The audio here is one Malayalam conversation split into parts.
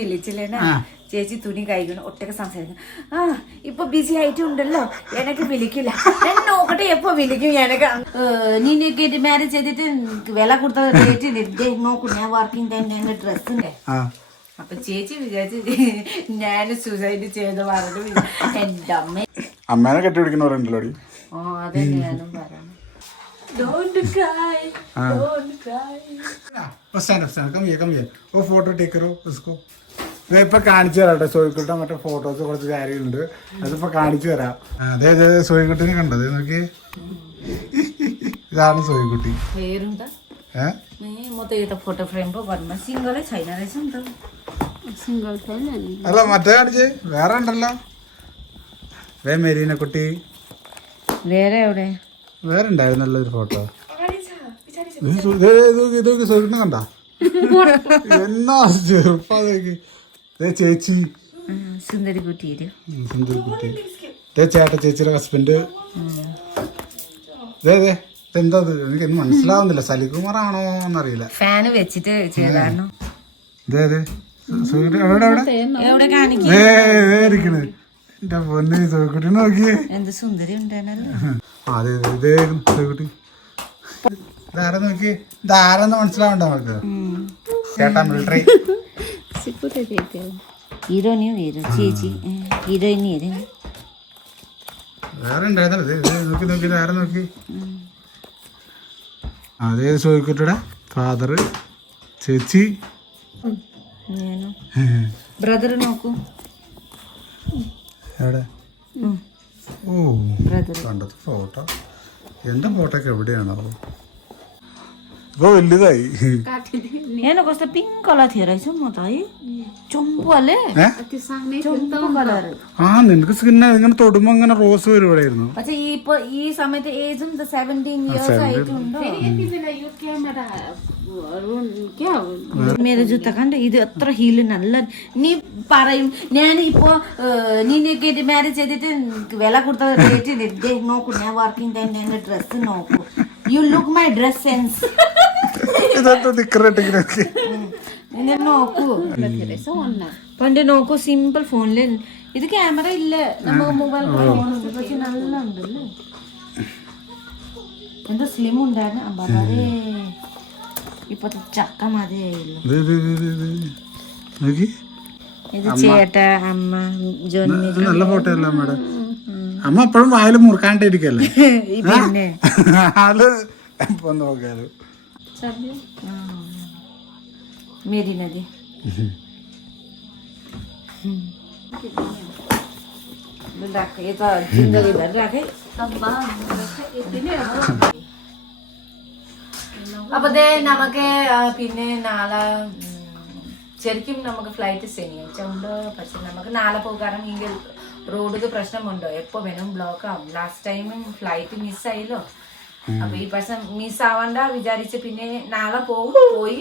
വിളിച്ചില്ലേനാ ചേച്ചി തുണി കഴിക്കണം ഒറ്റക്ക് സംസാരിക്കണം. ഇപ്പൊ ബിസി ആയിട്ടുണ്ടല്ലോ, എനക്ക് വിളിക്കില്ല. ഞാൻ നോക്കട്ടെ എപ്പോ വിളിക്കും. എനക്ക് നീനൊക്കെ മാരേജ് ചെയ്തിട്ട് വില കൊടുത്ത റേറ്റ് നോക്കും. ഞാൻ വർക്കിംഗ് ടൈം എന്റെ ഡ്രസ്സിന്റെ. അപ്പൊ ചേച്ചി വിചാരിച്ച് ഞാൻ സൂസൈഡ് ചെയ്ത് പറഞ്ഞു. എന്റെ അമ്മേനെ കെട്ടിപിടിക്കുന്നവരുണ്ടല്ലോ. അതെ ഞാനും പറഞ്ഞു. Don't cry, don't cry. Photo ടേക്കറോ ഇപ്പൊ കാണിച്ചു തരാം കേട്ടോ. സോയിക്കുട്ട മറ്റേ ഫോട്ടോസ് കുറച്ച് കാര്യങ്ങളുണ്ട്, അതിപ്പോ കാണിച്ചു തരാം. അതെ അതെ, സോയിക്കുട്ടിനെ കണ്ടത് നോക്കി. ഇതാണ് സോയിക്കുട്ടി. फोटो फ्रेम सिंगल അല്ല മറ്റേ കാണിച്ചേ. വേറെ ഉണ്ടല്ലോ മെരീനെ കുട്ടി. വേറെ എവിടെ വേറെ ഉണ്ടായിരുന്നല്ലോ ഒരു ഫോട്ടോ. ഇതൊക്കെ സോയിക്കുട്ടിനെ കണ്ട എന്നാ ചെറുപ്പാക്കി. ചേച്ചി സുന്ദരി കുട്ടി. ചേട്ടാ ചേച്ചിയുടെ ഹസ്ബൻഡ്. എന്താ എനിക്ക് മനസ്സിലാവുന്നില്ല. സലികുമാർ ആണോ എന്നറിയില്ല. ഫാന് വെച്ചിട്ട് ചെയ്താണോ? എന്റെ പൊന്നെ സോയിക്കുട്ടി നോക്കിയേ, എന്ത് സുന്ദരി ഉണ്ടായിരുന്നല്ലോ. അതെ ഇതായിരുന്നു സോയിക്കുട്ടി. ഇതാരാ നോക്കിയേ, ഇതാരെന്ന് മനസ്സിലാവണ്ടോ നമുക്ക്? ചേട്ടാ മിലിറ്ററി ഹീറോയിനിയോ ചേച്ചി ഹീറോയിനി. വേറെ ഉണ്ടായിരുന്നല്ലോ. നോക്കി നോക്കി ആരെ നോക്കി. അതേ സോയിക്കുട്ടിയുടെ ഫാദർ, ചേച്ചി, ബ്രദർ നോക്കൂ. എവിടെ? ഓ കണ്ടത് ഫോട്ടോ. എന്റെ ഫോട്ടോ ഒക്കെ എവിടെയാണോ? ഇപ്പൊ വലുതായി. हेर्नु कस्तो पिङ्क कलर थियो रहेछ म त है. चम्पू अले चम्पू कलर. നിനക്ക് സ്കിന്നെ ഇങ്ങനെ തൊടുമ്പോ ഇങ്ങനെ റോസ് വരും ഇവിടെയായിരുന്നു. പക്ഷേ ഈ സമയത്ത് ഏജും 17 ഇയേഴ്സ് ആയിട്ടുണ്ടോ? मेरो जुत्ता कണ്ട ഇത് എത്ര ഹീല് നല്ല. നീ പറയും ഞാൻ ഇപ്പോ നീനൊക്കെ മാരേജ് ചെയ്തിട്ട് വില കൊടുത്ത റേറ്റ് നോക്കൂ. ഞാൻ വർക്കിംഗ് ടൈം എന്റെ ഡ്രസ് നോക്കൂ. You look my dress sense. നോക്കൂ പണ്ട് നോക്കൂ സിമ്പിൾ ഫോണില്. ഇത് ക്യാമറ ഇല്ല, നമുക്ക് മൊബൈൽ ഫോണുണ്ട്. പക്ഷെ നല്ല ഉണ്ടല്ലോ. എന്തോ സ്ലിം ഉണ്ടായിരുന്നു. അമ്പതേ ഇപ്പൊ ചക്ക മതിയായില്ലോ. ഇത് ചേട്ടാ അമ്മ ജോണി. നല്ല ഫോട്ടോ അല്ല അമ്മയുടെ. അമ്മ എപ്പോഴും വായിൽ മുറുക്കാണ്ടിരിക്കല്ലേ. പിന്നെ അത് എപ്പോ നോക്കാലോ. मेरी नदी ये तो जिंदगी भर रखे. അപ്പൊ നമുക്ക് പിന്നെ നാളെ ശരിക്കും നമുക്ക് ഫ്ലൈറ്റ് ശനിയാഴ്ച ഉണ്ട്. പക്ഷെ നമുക്ക് നാളെ പോകും. കാരണം ഇങ്ങനെ റോഡിൽ പ്രശ്നമുണ്ടോ, എപ്പോ വേണം ബ്ലോക്ക് ആവും. ലാസ്റ്റ് ടൈമും ഫ്ലൈറ്റ് മിസ്സായില്ലോ. അപ്പൊ ഈ പ്രാവശ്യം മിസ് ആവണ്ട വിചാരിച്ച് പിന്നെ നാളെ പോയി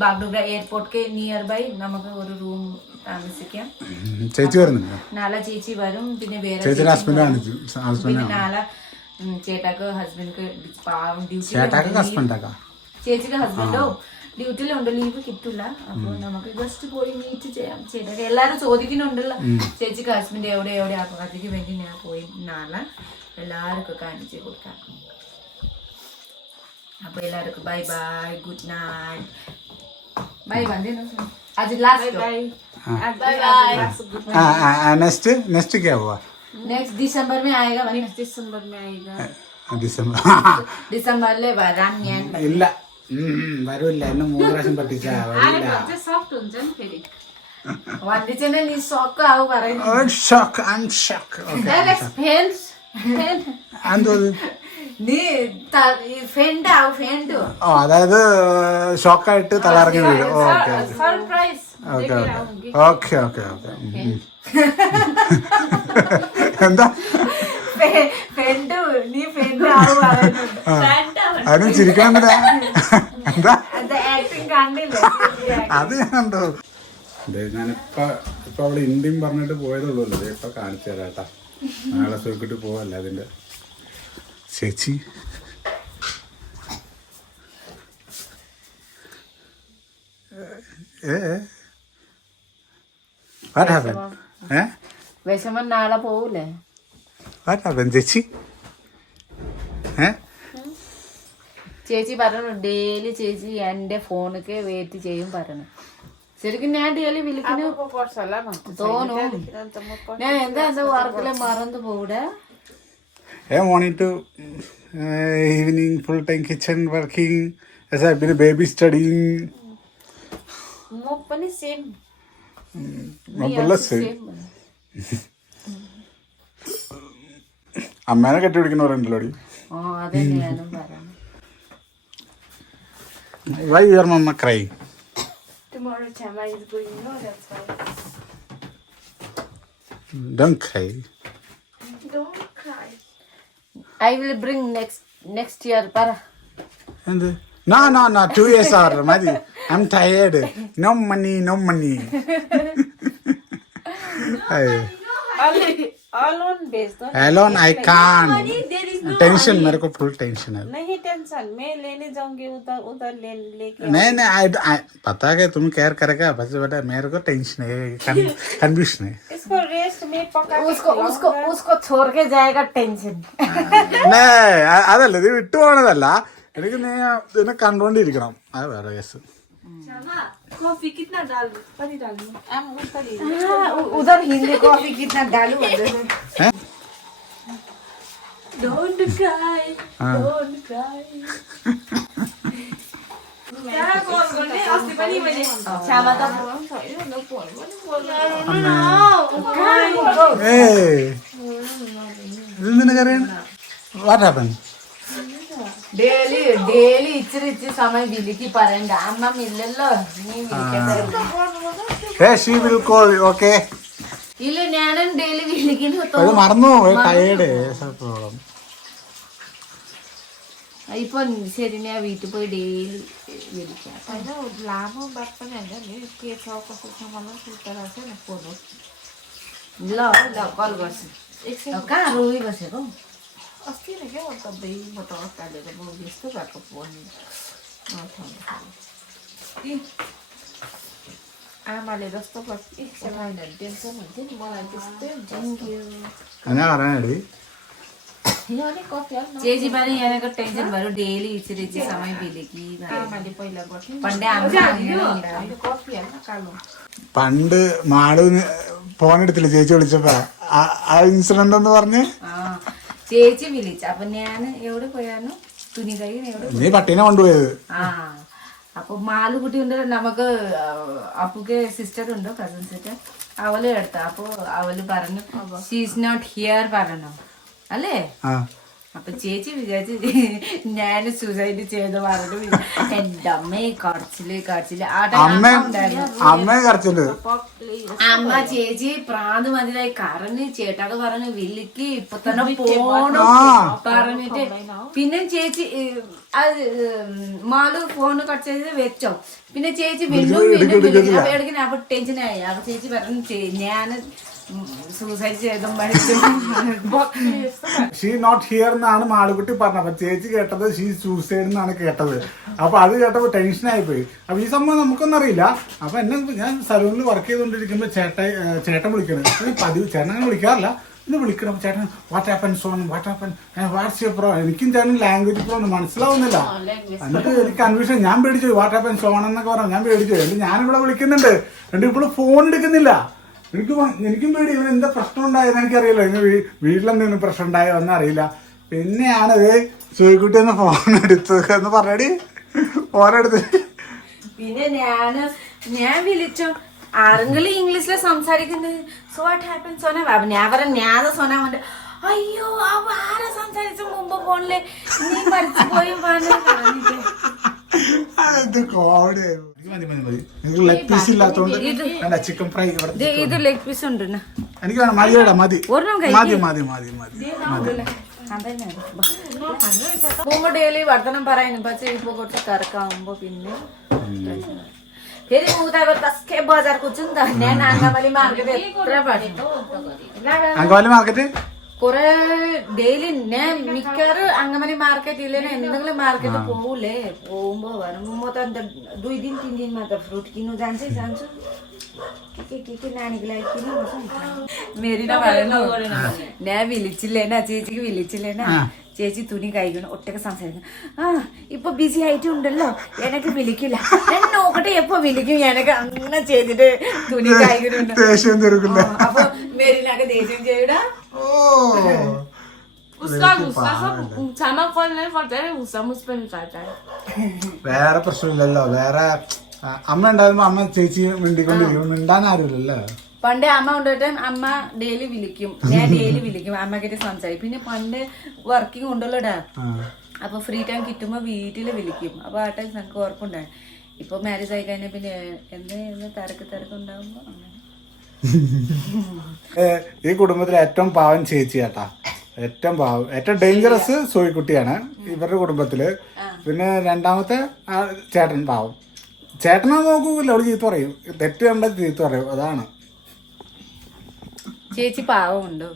ബാഗ്ഡോഗ്ര എയർപോർട്ട് നിയർ ബൈ നമുക്ക് ഒരു റൂം താമസിക്കാം. ചേച്ചി വരുന്നുണ്ടോ? നാളെ ചേച്ചി വരും. പിന്നെ വേറെ നാളെ ചേട്ടാക്ക് ഹസ്ബൻഡ് ചേച്ചിക്ക് ഹസ്ബൻഡോ ഡ്യൂട്ടിയിലുണ്ട്, ലീവ് കിട്ടില്ല. അപ്പൊ നമുക്ക് ജസ്റ്റ് പോയി മീറ്റ് ചെയ്യാം. ചേട്ടാക്ക് എല്ലാരും ചോദിക്കുന്നുണ്ടല്ലോ ചേച്ചിക്ക് ഹസ്ബൻഡ് എവിടെ അപ്പൊ അതിക്ക് വേണ്ടി ഞാൻ പോയി നാളെ എല്ലാവർക്കും കാണിച്ചു കൊടുക്കാം. അപ്പൊ എല്ലാവർക്കും bye bye, good night. Bye ബंदे ना आज लास्ट बाय नेक्स्ट क्या हुआ? नेक्स्ट दिसंबर में आएगा. ഡിസംബർ വരാൻ ഞാൻ ഇല്ല. വരൂല്ല. എന്നെ 3 പ്രാവശ്യം പഠിച്ചാ വരില്ല. വന്നിച്ചെന്നെ നീ ഷോക്ക് ആവും പറയുന്നു. നീ ഫെൻഡ് ആവും. ഫെൻഡ് അതായത് ഷോക്കായിട്ട് തലറങ്ങി വീഴും. സർപ്രൈസ്. ഓക്കെ എന്താ അതിനും ചിരിക്കാൻ എന്താ അത് ഞാൻ കണ്ടോ. ഞാനിപ്പോ അവള് ഇന്ത്യൻ പറഞ്ഞിട്ട് പോയതുള്ളൂ. ഇപ്പൊ കാണിച്ചു തരാട്ടാ. നാളെ സുഖിട്ട് പോവല്ല അതിന്റെ ചേച്ചി. What happened? Eh? വിഷമം നാളെ പോവൂലേ? What happened, ചേച്ചി? Eh? ചേച്ചി പറഞ്ഞു ഡെയിലി ചേച്ചി എന്റെ ഫോണിക്ക് വെയിറ്റ് ചെയ്യും പറഞ്ഞു. ശരിക്കും ഞാൻ ഡെയിലി വിളിക്കുന്നു തോന്നും. ഞാൻ എന്താ വർക്കിലെ മറന്നു പോകൂടെ. I wanted to evening full time kitchen working as I've been a baby studying. മൂപ്പന് സെയിം. അമ്മേനെ കെട്ടിപിടിക്കുന്നവരുണ്ടല്ലോ. ആ അതെ ഞാനും പറഞ്ഞു. Why your mama crying? Tomorrow Chama is going, no, that's why. Don't cry. Don't cry. I will bring next year പറ. എന്ത്? No, 2 years are മതി. I'm tired. No money. Alone based on Alone I can't. there is no tension मेरे को फुल टेंशन है. नहीं टेंशन मैं लेने जाऊंगी उधर लेके नहीं पता है तुम केयर करेगा बस बेटा मेरे को टेंशन है कंफ्यूजन है. इसको रेस्ट में पका के उसको छोड़ के जाएगा टेंशन. അതല്ല ഇത് വിട്ടു പോണതല്ല എനിക്ക് നീ ഇതിനെ കണ്ടോണ്ടിരിക്കണം അത് വേറെ കേസ്. कॉफी कितना डाल पानी डालूं उधर हिंदी कॉफी कितना डालू. डोंट क्राई डोंट क्राई क्या कॉल करने अस्ति पनि मैले छामा त ഇതെന്തിനാ കരയണ? What happened? ഡെയിലി ഇച്ചിരി സമയം വിളിക്ക് പറയണ്ട. അമ്മ ഇല്ലല്ലോ നീ വിളിക്കണ്ട. She will call you, okay? ഇല്ല ഞാനും ഡെയിലി വിളിക്കുന്നു. അത് മറന്നു ടയേർഡ് പ്രോബ്ലം. ഇപ്പൊ ശരി ഞാൻ വീട്ടിൽ പോയി ഡെയിലി വിളിക്കാം. लामो बात पनि हैन नि के छ कसो छ मलाई सुतेर छ नि फोन ल कल गर्छु. कहाँ रोइ बसेको? अस्ति नै के अन्त म त हस्तालेर म यस्तो भएको फोन आमाले जस्तो होइन टेन्सन हुन्थ्यो नि मलाई त्यस्तै എന്നാ പറയാനടി? ചേച്ചി പറഞ്ഞു ഞാനൊക്കെ ടെൻഷൻ വരും ഡെയിലി ഇച്ചിരി സമയം വിളിക്ക്. आमाले पहिला गर्थ्यो പണ്ടേ അമ്മ अहिले कफी हाल्न कालो പണ്ട് മാളു ഫോൺ എടുത്തില്ല ചേച്ചി വിളിച്ചപ്പോ ആ ഇൻസിഡന്റ് എന്ന് പറഞ്ഞ് ആ ചേച്ചി വിളിച്ചു. അപ്പൊ ഞാൻ എവിടെ പോയായിരുന്നു തുണി കൈ എവിടെ. നീ പട്ടീനെ കൊണ്ടുപോയത്. ആ അപ്പൊ മാലുകുട്ടി ഉണ്ട് നമുക്ക് അപ്പുക്ക് സിസ്റ്റർ ഉണ്ടോ കസിൻ സിസ്റ്റർ അവള് എടുത്ത. അപ്പൊ അവള് പറഞ്ഞു ഷീസ് നോട്ട് ഹിയർ പറഞ്ഞു അല്ലേ. ആ അപ്പൊ ചേച്ചി വിചാരിച്ചു ഞാൻ സൂസൈഡ് ചെയ്ത് പറഞ്ഞു. എന്റെ അമ്മയെ കടച്ചില് ആ അമ്മയെ കറച്ചില്. അമ്മ ചേച്ചി പ്രാന്ത് മതിയായി കറഞ്ഞ് ചേട്ടാക്ക് പറഞ്ഞു വിളിക്ക് ഇപ്പൊ തന്നെ പോണു പറഞ്ഞിട്ട് പിന്നെ ചേച്ചി അത് മാള് ഫോണ് കട്ട് ചെയ്ത് വെച്ചോ. പിന്നെ ചേച്ചി വീണ്ടും എടുക്കുന്ന അപ്പൊ ടെൻഷനായി. അപ്പൊ ചേച്ചി പറഞ്ഞു ഞാൻ സൂസൈഡ് ചെയ്തും ഷീ നോട്ട് ഹിയർ എന്നാണ് മാളുകുട്ടി പറഞ്ഞത്. അപ്പൊ ചേച്ചി കേട്ടത് ഷീ സൂസൈഡ് എന്നാണ് കേട്ടത്. അപ്പൊ അത് കേട്ടപ്പോ ടെൻഷനായി പോയി. അപ്പൊ ഈ സംഭവം നമുക്കൊന്നും അറിയില്ല. അപ്പൊ എന്നെ ഞാൻ സലൂണിൽ വർക്ക് ചെയ്തുകൊണ്ടിരിക്കുമ്പോ ചേട്ടൻ വിളിക്കണത് പതിവ് ചേട്ടൻ അങ്ങനെ വിളിക്കാറില്ല. ഇത് വിളിക്കണം ചേട്ടൻ what happen zone what happen what's your pro. എനിക്കും ചേട്ടൻ ലാംഗ്വേജ് പ്രോബ്ലം മനസ്സിലാവുന്നില്ല. എന്നിട്ട് എനിക്ക് കൺഫ്യൂഷൻ. ഞാൻ പേടിച്ചു വാട്ട് ഹാപ്പൻ സോൺ എന്നൊക്കെ പറഞ്ഞു. ഞാൻ പേടിച്ചു. എന്നിട്ട് ഞാനിവിടെ വിളിക്കുന്നുണ്ട് എന്നിട്ട് ഇവിടെ ഫോൺ എടുക്കുന്നില്ല. എനിക്കും പേടി ഇവന് എന്താ പ്രശ്നം ഉണ്ടായെന്ന് എനിക്കറിയില്ല. ഇങ്ങനെ വീട്ടിലെന്തെങ്കിലും പ്രശ്നം ഉണ്ടായോ എന്ന് അറിയില്ല. പിന്നെയാണ് സൂയിക്കുട്ടി ഒന്ന് ഫോൺ എടുത്തത് എന്ന് പറഞ്ഞടി ഫോൺ എടുത്ത്. പിന്നെ ഞാൻ വിളിച്ചോ ആരെങ്കിലും ഇംഗ്ലീഷില് സംസാരിക്കുന്നത് സോ വാട്ട് ഹാപ്പൻ സോന ഞാൻ പറഞ്ഞു ഞാൻ സോന കൊണ്ട് അയ്യോ ആരെ സംസാരിച്ച മുമ്പ് ഫോണില് നീ പഠിച്ചു പോയി പറഞ്ഞിട്ട് ലെഗ് പീസ് ഇല്ലാത്തോണ്ട് ചിക്കൻ ഫ്രൈ ഇത് ലെഗ് പീസ് ഉണ്ട് എനിക്ക് വേണം. മതിയടാ മതി മതി മതി മതി മതി. പോകുമ്പോ ഡെയിലി വർത്തനം പറയുന്നു. പക്ഷെ ഇപ്പൊ കുറച്ച് തിരക്കാവുമ്പോ പിന്നെ फेरि उताको तस्के बजारको छु नि त यहाँ आङ्गामाली मार्केट എത്ര പണിട്ടോ അങ്കമാലി മാർക്കറ്റ് കുറെ ഡെയിലി ഞാൻ മിക്കവാറ് അങ്കമാലി മാർക്കറ്റ് ഇല്ലേനെ എന്തെങ്കിലും മാർക്കറ്റ് പോകൂലേ പോകുമ്പോ വരുമ്പോ त 2 दिन 3 दिन मा त फ्रुट किन्नु जान्छु മെരീന പറയുന്നു ഞാൻ വിളിച്ചില്ലേനാ ചേച്ചിക്ക് വിളിച്ചില്ലേനാ ചേച്ചി തുണി കഴിക്കണം ഒട്ടൊക്കെ സംസാരിക്കണം ഇപ്പൊ ബിസി ആയിട്ടുണ്ടല്ലോ എനക്ക് വിളിക്കില്ല ഞാൻ നോക്കട്ടെ എപ്പോ വിളിക്കും എനക്ക് അങ്ങനെ ചെയ്തിട്ട് തുണി കഴിക്കുന്നുണ്ട് ദേഷ്യം തീർക്കില്ല. അപ്പൊ മെരീനക്ക് ദേഷ്യം ചെയ്യടാ उसका गुस्सा सब क्षमा कर नहीं करते गुस्सा मुझ पर निकालता है വേറെ പ്രശ്നമില്ലല്ലോ. വേറെ അമ്മ ഉണ്ടാകുമ്പോ അമ്മ ചേച്ചി മിണ്ടിക്കൊണ്ടിരിക്കും. മിണ്ടാൻ ആരുമില്ലല്ലോ. പണ്ട് അമ്മ കൊണ്ടുപോയിട്ട് അമ്മ ഡെയിലി വിളിക്കും, ഞാൻ ഡെയിലി വിളിക്കും അമ്മക്കിട്ട് സംസാരിക്കും. പിന്നെ പണ്ട് വർക്കിംഗ് ഉണ്ടല്ലോടാ, അപ്പൊ ഫ്രീ ടൈം കിട്ടുമ്പോ വീട്ടില് വിളിക്കും. അപ്പൊ ആ ടൈം നമുക്ക് ഉറപ്പുണ്ടായി. ഇപ്പൊ മാരേജ് ആയി കഴിഞ്ഞാൽ പിന്നെ എന്ന് തിരക്കുണ്ടാകുമ്പോ അങ്ങനെ. ഈ കുടുംബത്തിലെ ഏറ്റവും പാവം ചേച്ചി ചേട്ടാ, ഏറ്റവും പാവം. ഏറ്റവും ഡേഞ്ചറസ് സോയിക്കുട്ടിയാണ് ഇവരുടെ കുടുംബത്തില്. പിന്നെ രണ്ടാമത്തെ ചേട്ടൻ പാവം. ചേട്ടനെ നോക്കൂല, അവള് ചീത്ത പറയും. തെറ്റ് കണ്ട ചീത്ത പറയും. അതാണ് ചേച്ചി പാവമുണ്ടോ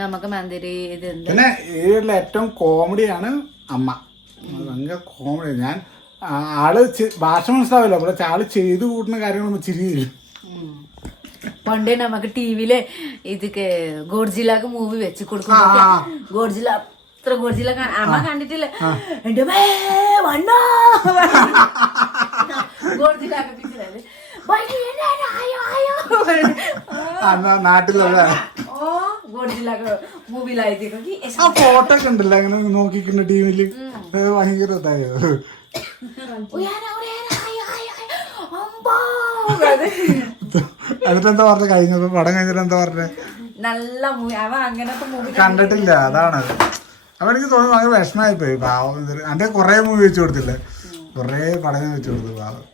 നമുക്ക് മന്ദിരി ഇത് എന്താ. പിന്നെ ഈ വീട്ടിലെ ഏറ്റവും കോമഡിയാണ് അമ്മ. ഭയങ്കര കോമഡി. ഞാൻ ആള് ഭാഷ മനസ്സിലാവില്ല, പക്ഷെ ആള് ചെയ്തു കൂട്ടുന്ന കാര്യങ്ങൾ ചിരി തരും. പണ്ടേ നമുക്ക് ടിവിയില് ഇതൊക്കെ ഗോഡ്ജിലാക്ക് മൂവി വെച്ച് കൊടുക്കും. ഗോഡ്ജില അത്ര ഗോഡ്ജില അമ്മ കണ്ടിട്ടില്ല. എന്റെ ഗോഡ്ജിലാക്ക് പിക്ചറല്ലേ നാട്ടിലുള്ള ഗോഡ്ജിലാക്ക് മൂവിയിലായി ആ ഫോട്ടോ ഒക്കെ ഉണ്ടല്ലോ അങ്ങനെ നോക്കിക്കുന്ന ടീമില്. ഭയങ്കര ഇതായോ. എന്നിട്ടെന്താ പറഞ്ഞ കഴിഞ്ഞപ്പോ പടം കഴിഞ്ഞിട്ട് എന്താ പറഞ്ഞ? നല്ല മൂവി. അവ അങ്ങനത്തെ മൂവി കണ്ടിട്ടില്ല, അതാണ്. അപ്പൊ എനിക്ക് തോന്നുന്നു ഭയങ്കര വിഷമായി പോയി പാവം. അതിന്റെ കൊറേ മൂവി വെച്ചു കൊടുത്തില്ലേ, കൊറേ പടങ്ങൾ വെച്ചു കൊടുത്തു പാവം.